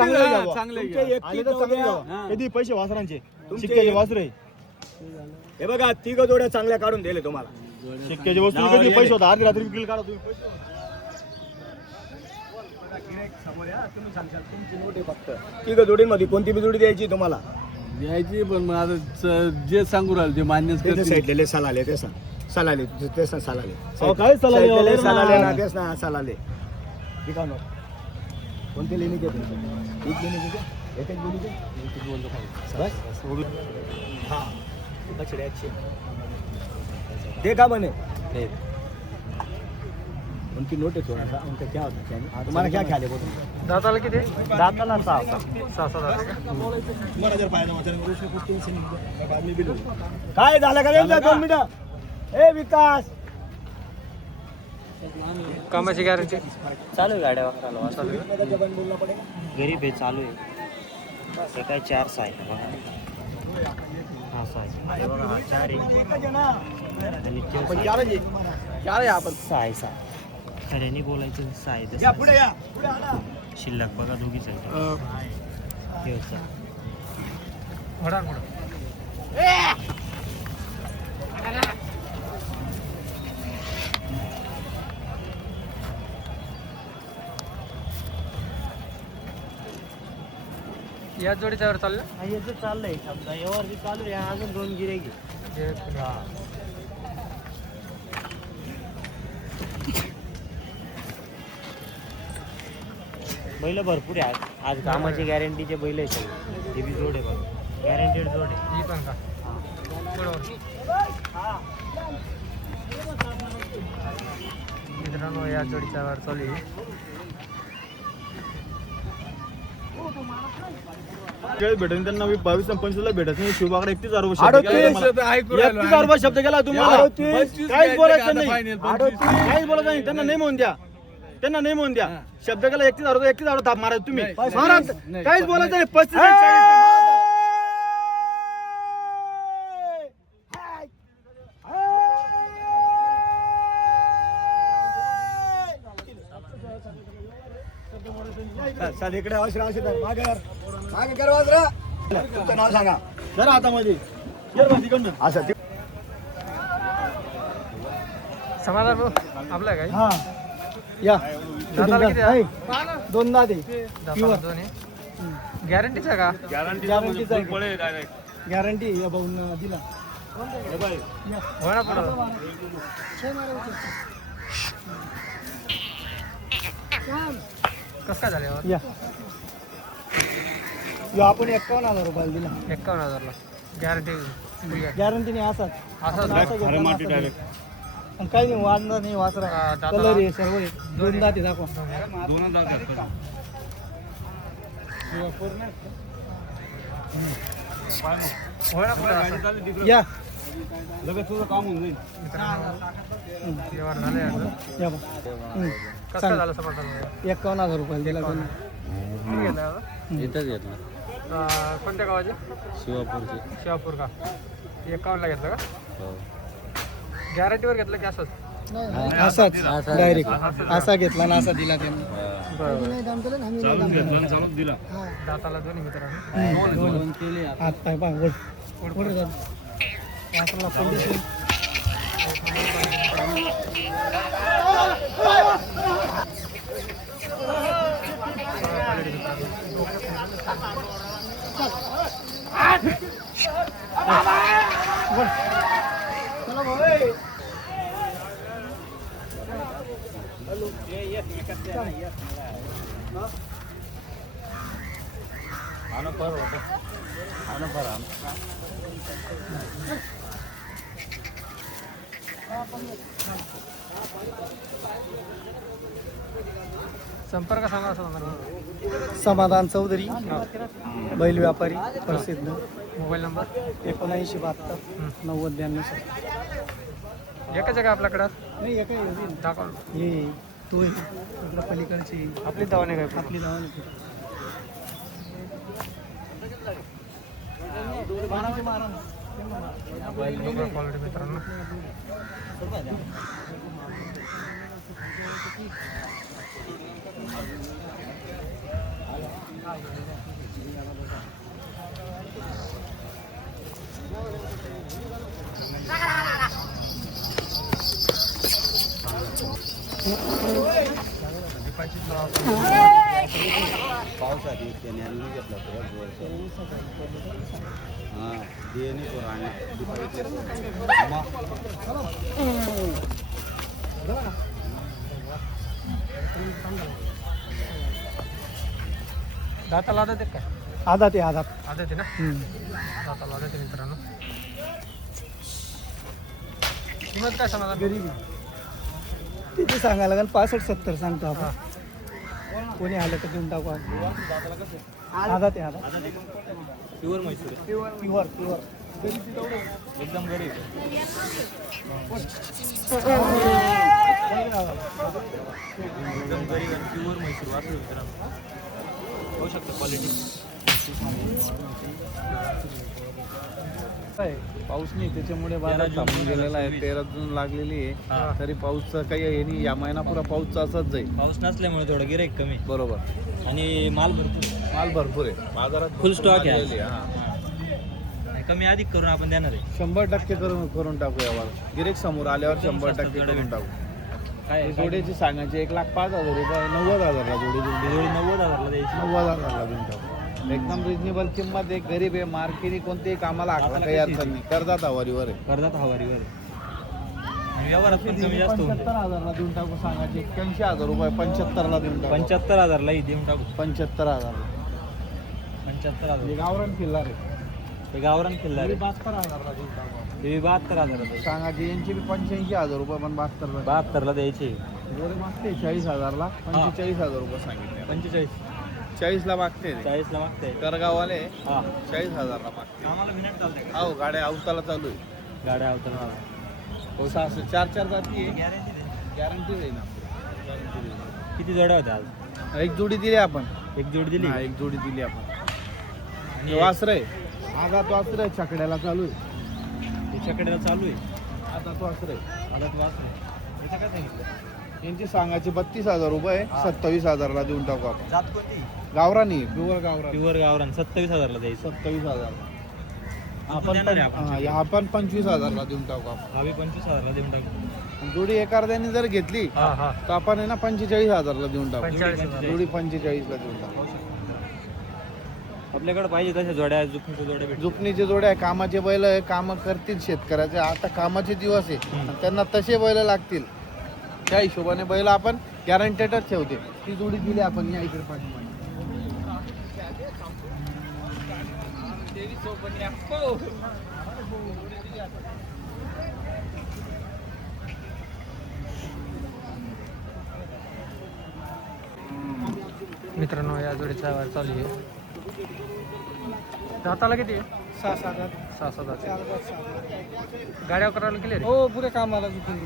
चांगले घ्या चांगले तुमचे घ्या. आले तर चांगले घ्या हा. कधी पैसे वासरांचे तुमचे- शिक्क्याचे वासरे हे बघा 3 जोड्या चांगल्या काढून दिले तुम्हाला. शिक्क्याचे वस्तू नावावर कधी गेले. पैसे होता अर्धी रात्री विक्री काढा तुम्ही पैसे. तुम्ही सांगशाल तुमची नोट आहे फक्त 3 जोडींमध्ये कोणती बी जोडी द्यायची तुम्हाला. द्यायची पण मग आता जे सांगू राहिले ते मान्यच ते करतील. साईडलेले सलाले ते सांग सलाले ते सांग सलाले अहो, काय सलाले साईडलेले वगैरे सलाले ना नाही. तेच ना सलाले ठीक आहे ना. कोणते लेणी घेते एक लेणी घेते एकच लेणी घेते बस हाँ बछड़े अच्छे देखा मैंने उनकी नोट है थोड़ा सा उनका क्या होता है क्या तुम्हारा क्या ख्याल है बोलो. दाताला किती दाताला 6 मला जर पाहिजे माझ्या गोष्टी कुठे बाद में भी लो काय झालं का रे 2 मिनिटं ए विकास कामाची गॅरंटी चालू आहे गाड्या वापरायला चालू आहे. जबान बोलना पड़ेगा. गरीब आहे चालू आहे ते काय 4 सहा आहे बघा हा 6 आहे बघा हा 4 आहे आणि ते पण चार आहे चार आहे आपण 6 आहे 6 खऱ्याने बोलायचं 6 आहे या तसं पुढे या पुढे आला शिल्लक बघा दोघीच आहे तेच या जोडीच्यावर चाललं हा याचं चाललंय समजा यावर बी चालू आहे अजून 2 गिऱ्हाईक आहे हा बैल भरपूर आहे आज कामाची गॅरंटीचे बैल आहे सगळे हे बी जोड आहे बघा गॅरंटेड जोड आहे ही पण का मित्रांनो या जोडीच्यावर चालू आहे भेटेन त्यांना 22-25 ला भेटत नाही शिवबाकडे 31,000 रुपये शब्द केला तुम्हाला 38 काहीच बोलायचं नाही फायनल काहीच बोलायचं नाही त्यांना नाही म्हणून द्या त्यांना नाही म्हणून द्या शब्द केला 31,000 थाप मारा तुम्ही नाही. मारा नाही. काहीच बोलायचं नाही 35 साध इकडे वासरा असे तर मागे कर वासरा तुमचं नाव सांगा जरा हातामध्ये ये बा तिकडनं. असं ते समाधान भाऊ आपला काय हा या दाताला किती आहे? दोन दादे गॅरंटीचा का गॅरंटी या भाऊन दिला होणार पडलं कसं काय झालं या यो आपण 51,000 रुपयाला दिला 51,000 ला गॅरंटी गॅरंटी नाही असाच असं आणि काही नाही वाढणार नाही वासरा दाताला- कलर आहे सर्व आहे दोन दाते दाखवा या लगेच तुझं काम होऊन जाईल व्यवहार झाले या बा. कसं काय झालं समाधान 51,000 रुपयाला दिला कोणी इथंच घेतलं कोणत्या गावाचे शिवापूरचे शिवापूर का 51 ला घेतलं का हो गॅरंटीवर घेतलं की असंच असाच डायरेक्ट असा घेतला ना असा दिला त्यांनी चालून दिला दाताला दोन्ही मित्रांनो दोन केले हात पाय पा ओढ ओढ वासराला condition. चला भाई संपर्क सांगा समाधान चौधरी बैल व्यापारी प्रसिद्ध मोबाईल नंबर 7972 9092 एकच आहे का आपल्याकडं नाही हे काय दाखव हे तू इकडं पलीकडची आपली दवाने काय आपली नाव क्वालिटी मित्रांनो पावसात त्याने आणून घेतला हां देणे दाताला आदत आहे काय? आधात आहे आधात. आदत आहे ना? दाताला आदत आहे मित्रांनो. किंमत काय सांगा गरीब किती सांगायला लागेल? 65-70 सांगतो आपण. कोणी आलं तर देऊन टाकू आपण. आधात आहे आधात. प्युअर म्हैसूर आहे. Pure pure. एकदम गरीब एकदम गरीब आणि प्युअर म्हैसूर वासरू मित्रांनो. होऊ शकतं क्वालिटी. पाऊस नाही त्याच्यामुळे बाजार थांबून गेलेला आहे. 13 जून लागलेली आहे तरी पाऊसचा काही हे नाही. या महिना पुरा पाऊसचा असाच जाईल. पाऊस नसल्यामुळे थोडं गिराईक कमी बरोबर. आणि माल भरपूर माल भरपूर आहे बाजारात. फुल स्टॉक आहे. आलेली आहे, हां. आणि कमी अधिक करून आपण देणार आहे. 100% करून टाकू यावर. गिरेक समोर आल्यावर 100% करून टाकू. काय ही जोडीची सांगायची 1,05,000 रुपये. 90,000ला जोडी देऊन जोडी 90,000ला द्यायची. 90,000ला देऊन टाकू. एकदम रिजनेबल किंमत आहे. गरीब आहे. मार्केटी कोणतेही कामाला हाकला काही अडचण नाही. कर्जात हवारीवर आहे. कर्जात हवारीवर आहे. आणि व्यवहारात पण कमी जास्त होऊन जाईल. 75,000ला देऊन टाकू. सांगायचे 81,000 रुपये. 75ला देऊन टाकू. 75,000ला ही देऊन टाकू. 75,000. 75,000 गावरान किल्ला रे. हे गावरान किल्ला आहे. 72,000ला देऊन टाकू. हे 72,000 सांगायचे यांची बी 85,000 रुपये पण 72ला. 72ला द्यायचे. जोडे मागते 40,000ला. 45,000 रुपये सांगितले. 45 40ला मागते. 40ला मागते. करगाववाले हा 40,000ला मागते. आम्हाला मिनिट चालते का? हो गाड्या अवताला चालू आहे. गाड्या अवतरणार. हो 4 जाती आहे. गॅरंटी गॅरंटी देईन आपण. किती जोड्या होत्या आज? एक जोडी दिली आपण. एक जोडी दिली. हा, एक जोडी दिली आपण. आणि हे वासर आहे. आगात वासर आहे. छकड्याला चालू आहे. त्याच्याकडे चालू आहे. आगात वासर आहे. आलात वासरू. त्याचं काय सांगितलं? यांची सांगायचे 32,000 रुपये. 27,000ला देऊन टाकू आपण. जात कोणती? गावरानी प्युअर गावरानी. प्युअर गावरान 27,000ला द्यायचं. 27,000. देणार आहे आपण. आपण 25,000ला देऊन टाकू आपण. हवी 25,000ला देऊन टाकू. जोडी एखाद्याने जर घेतली हा हा तर आपण आहे ना 45,000ला देऊन टाकू. 45,000. जोडी 45ला देऊन टाकू. आपल्याकडे पाहिजे तशा जोड्या जुकूच्या जोड्या भेटतील. जुकनीचे जोड्या आहे. कामाचे बैल आहे. काम करतील शेतकऱ्याचे. आता कामाचे दिवस आहे आणि त्यांना तसे बैल लागतील. त्या हिशोबाने बैल आपण गॅरंटेडच ठेवते. ती जोडी दिली आपण या इकडे पाठीमागे. मित्रांनो या जोडीचा व्यवहार चालू आहे. दाताला किती आहे? 6-7 गाड्या करायला केले रे? हो पुरे कामाला चुकून.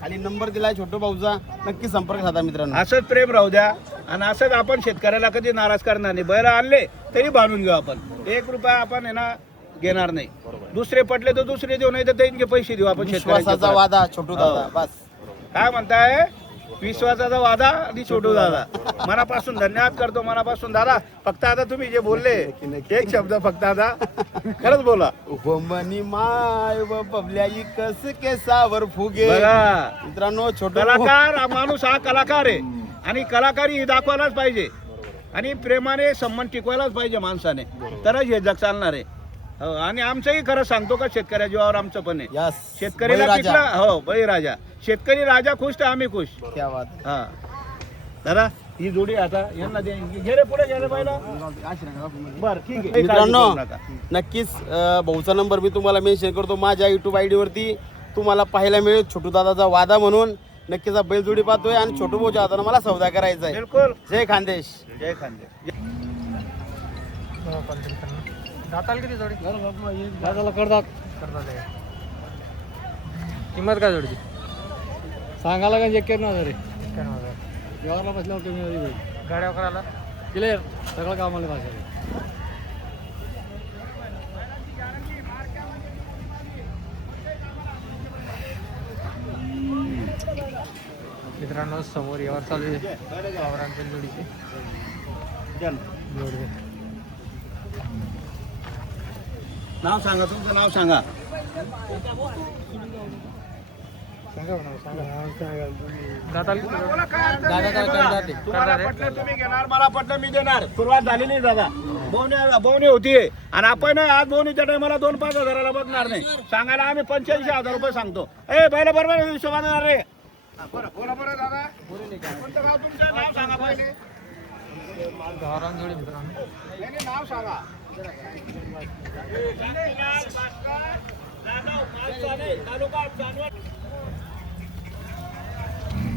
खाली नंबर दिलाय छोटू भाऊचा. नक्की संपर्क साधा मित्रांनो. असंच प्रेम राहू द्या आणि असंच आपण शेतकऱ्याला कधी नाराज करणार नाही. बैल आणले तरी बांधून घेऊ आपण. 1 रुपया आपण आहे ना घेणार नाही. दुसरे पटले तर दुसरे देऊ, नाही तर त्यांचे पैसे देऊ आपण विश्वासाचा शेतकऱ्याचा. वादा छोटू दादा. बस काय म्हणताय? विश्वासाचा वादा आणि छोटू दादा. मनापासून धन्यवाद करतो. मनापासून दादा. फक्त आता तुम्ही जे बोलले एक शब्द फक्त आता खरंच बोला. मनी माय व बबल्याई कस केसावर फुगे. बघा मित्रांनो छोटू कलाकार हा माणूस हा कलाकार आहे आणि कलाकारी ही दाखवायलाच पाहिजे आणि प्रेमाने संबंध टिकवायलाच पाहिजे माणसाने. तरच हे जग चालणार आहे. हो, आणि आमचंही खरं सांगतो का शेतकऱ्या जीवावर आमचं पण आहे. यस शेतकरीला बळीराजा. पिकला हो बळीराजा. शेतकरी राजा खुश तर आम्ही खुश. क्या बात. हा दादा ही जोडी आता यांना दे. घे रे पुढे गेले पाहिलं. बर ठीक आहे. मित्रांनो काळजी करू नका. नक्कीच भाऊचा नंबर मी तुम्हाला मेन्शन करतो माझ्या युट्यूब आयडी वरती. तुम्हाला पाहायला मिळेल छोटू दादाचा वादा म्हणून. नक्कीच बैलजोडी पाहतोय आणि छोटू भाऊच्या हाताने मला सौदा करायचा आहे. बिलकुल. जय खानदेश. जय खानदेश. दाताला किती जोडी? दादाला करतात. करतात आहे. किंमत काय जोडीची? सांगायला का 91,000 91,000. व्यवहारला बसल्यावर कमी होईल. गाड्या करायला क्लिअर सगळं कामाला भाषा. मित्रांनो समोर यावर चालू आहे गावरांच्या जोडीची जोडी. नाव सांगा, तुमचं नाव सांगा. दाताला किती जोडी? तुम्हाला पटलं तुम्ही घेणार, मला पटलं मी देणार. सुरुवात झाली नाही दादा. बोवणी होतीये आणि आपण आज बोवणीच्या टायमाला 2-5 हजाराला बघणार नाही. सांगायला आम्ही 85,000 रुपये सांगतो. ए बैल बरोबर हिशोबाने रे. बोला बरं दादा. कोणतं गाव तुमचं? नाव सांगा पहिले. गावरान जोडी मित्रांनो. नाही, नाव सांगा.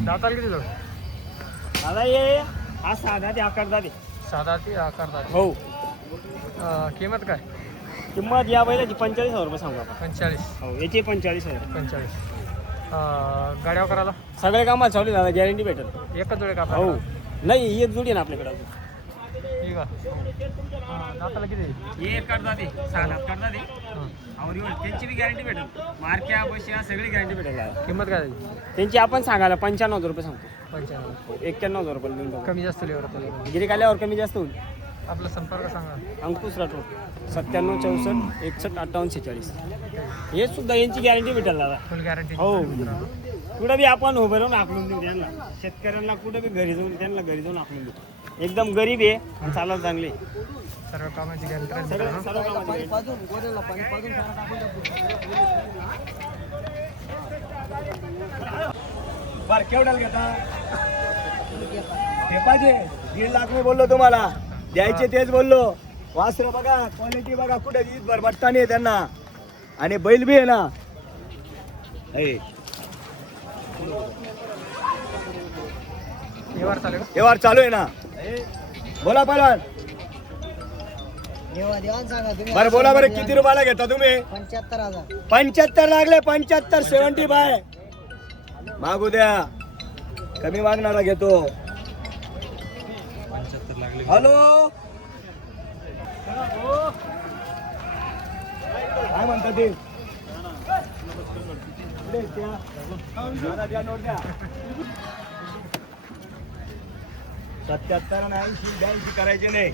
दाताला किती जोडी? दादा ये हा साधा ते आकार दादे. साधा ती आकार दात. हो. किंमत काय? किंमत या बैलाची 45,000 रुपये सांगू आपण. 45. हो याची 45,000. 45. गाड्यावर करायला सगळे कामाला चालू दादा, गॅरंटी भेटेल. एकच जोडी का हो आपल्याला? नाही एक जोडी आहे ना आपल्याकडे अजून. ठीक आहे. दाताला किती? ये करता दे, 6 लाख करता दे. हां. और त्यांची बी गॅरंटी भेटेल. मार्क्या बशिया सगळी गॅरंटी भेटेल. किंमत काय त्याची? त्यांची आपण सांगायला 95,000 रुपये सांगतो. 95. 91,000 रुपये देऊन टाकू. कमी जास्त लेवर आपल्याला. गिरी आल्यावर कमी जास्त होईल. आपला संपर्क सांगा. अंकुश राठोड 97 64 61 58 46. हे सुद्धा यांची गॅरंटी भेटेल दादा. फुल गॅरंटी. हो. कुठं बी आपण उभं राहून आखलून देऊ त्यांना. शेतकऱ्यांना कुठं बी घरी जाऊन त्यांना घरी जाऊन आखलून देऊ. एकदम गरीब आहे आणि चालायला चांगले. सर्व कामाची गॅरंटी. सर्व कामाची बर केवढ्याला घेता? हे पाहिजे 1.5 लाख मी बोललो तुम्हाला, द्यायचे तेच बोललो. वासरं बघा, क्वालिटी बघा, कुठे ईदभर बट्टा नाही त्यांना आणि बैल बी आहे ना. व्यवहार चालेल का? व्यवहार चालू आहे ना. बोला पहलवान. बरं बोला बरं, किती रुपयाला घेता तुम्ही? 75 लागले. 75 75. मागू द्या, कमी मागणारा घेतो. हॅलो काय म्हणता ते? द्या नोट द्या. 77 आणि 80 82 करायचे नाही.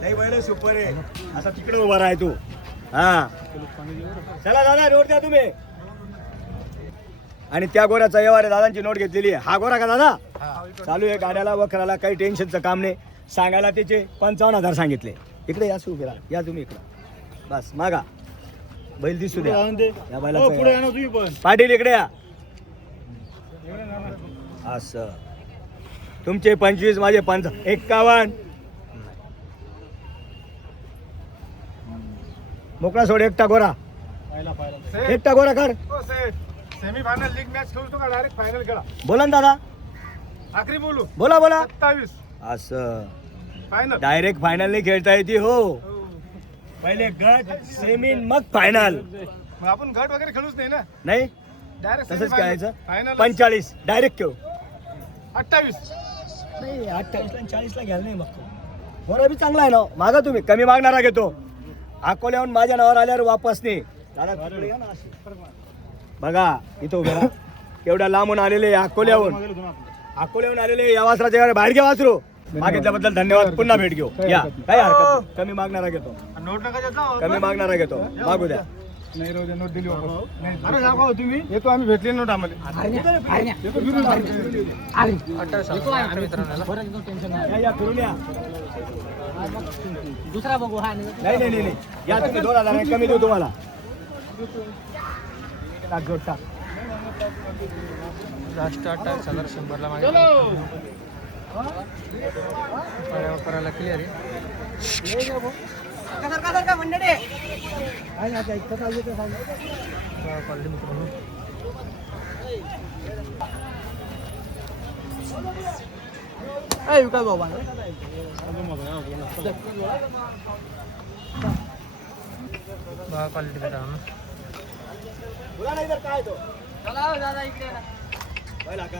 नाही बैल सुपर आहे. असा तिकडे उभा राह तू. हा चला दादा नोट द्या तुम्ही. आणि त्या गोऱ्याचा व्यवहार आहे, दादांची नोट घेतलेली आहे. हा गोरा का दादा? चालू आहे गाड्याला वखराला, काही टेन्शनचं काम नाही. सांगायला त्याचे 55,000 सांगितले. इकडे या उभे राहा, या तुम्ही इकडे. बस मागा बैल दिसू द्या. या बैलाचा पाटील इकडे या. असं तुमचे 25 माझे 51. मोकळा सोड. एकटा गोरा, एकटा गोरा कर. सेमी फायनल लीग मॅच खेळतो का डायरेक्ट फायनल खेळा? बोला ना दादा, आखरी बोलू. बोला बोला. 27 असं फायनल. डायरेक्ट फायनल नाही खेळता येते हो. पहिले गट सेमी मग फायनल. मग आपण गट वगैरे खेळूच नाही ना, नाही डायरेक्ट तसंच खेळायचं. फायनल. 45 डायरेक्ट खेळू. 28. नाही 28 आणि 40 ला घ्यायला नाही मग. बरं बी चांगला आहे ना. मागा तुम्ही, कमी मागणारा घेतो. अकोल्याहून माझ्या नावावर आल्यावर वापस नाही. दादा तिकडे या ना अशी. बघा इथं उभे राहा. एवढ्या लांबून आलेले अकोल्याहून आलेले या वासराच्या बाहेर घ्या वासरू. मागितल्याबद्दल धन्यवाद. पुन्हा भेट घेऊ या, काही हरकत नाही. कमी मागणारा घेतो. नोट नका देत जाऊ. कमी मागणारा घेतो. मागू द्या. नाही राहू दे, नोट दिली वापस. अरे दाखवा तुम्ही. येतो आम्ही, भेटले नोट आम्हाला. 28,000 मित्रांनो. या फिरून या. दुसरा बघू. हा नाही या तुम्ही 2,000 कमी देऊ तुम्हाला. टाक जोड टाक. लास्ट 28,000 100ला मागे करायला क्लिअर आहे. क्वालिटी मित्रांनो. काय बाबा क्वालिटी मित्रांनो. बोला नाही तर काय तो. दादा इकडे पहिला कर.